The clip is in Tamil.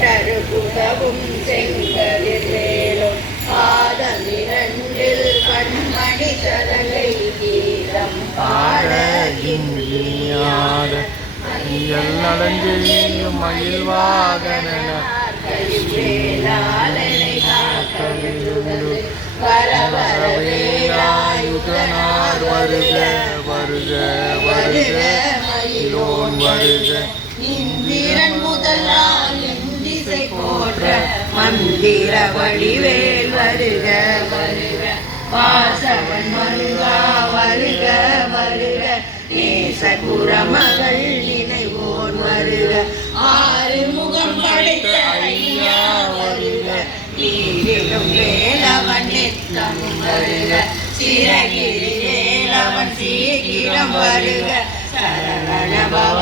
தருகுதவும் செங்கதிர்வேலும் பாதமிரண்டில் கண்மணி சதங்கை கீதம் பாட இன்றியாத எல்லடஞ்செய்யும் மயில் வாகனன வரவேலாயுதனார் வருக வருக வருக மயிலோன் வருக இந்திரன் முதலால் இந்திசை போற்ற மந்திர வடிவேல் வருக வருக வாசவன் மருகா வருக வருக நேச குரமகள் நினைவோன் வருக ஆறு முகம் படைத்த ஐயா வருக நீரிலும் வேலவன் நித்தம் வருக சிறகிரி வேலவன் சீக்கிரம் வருக சரவண பவ